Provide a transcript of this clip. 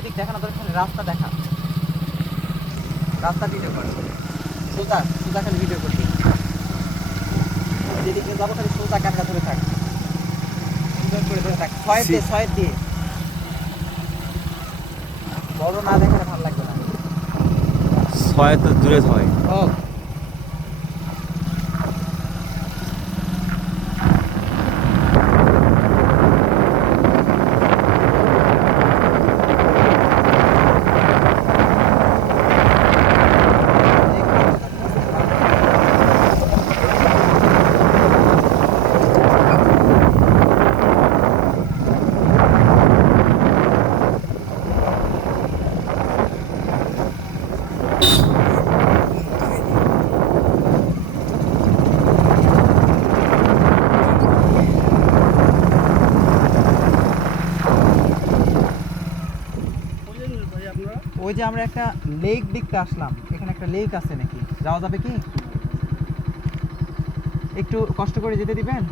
ওদিক দেখা না তোর খালি রাস্তা দেখা। রাস্তা ভিডিও কর। সোজা সোজা খালি ভিডিও করছি যেদিকে যাব খালি সোজা ক্যামেরা ধরে থাক। সুন্দর করে ধরে থাক। ছয় দিয়ে ছয় দিয়ে। বড় না দেখে ভালো লাগবে না। ছয় তো দূরে ছয়। ও। ওই যে আমরা একটা লেক দেখতে আসলাম। এখানে একটা লেক আছে নাকি? যাওয়া যাবে কি? একটু কষ্ট করে যেতে দিবেন?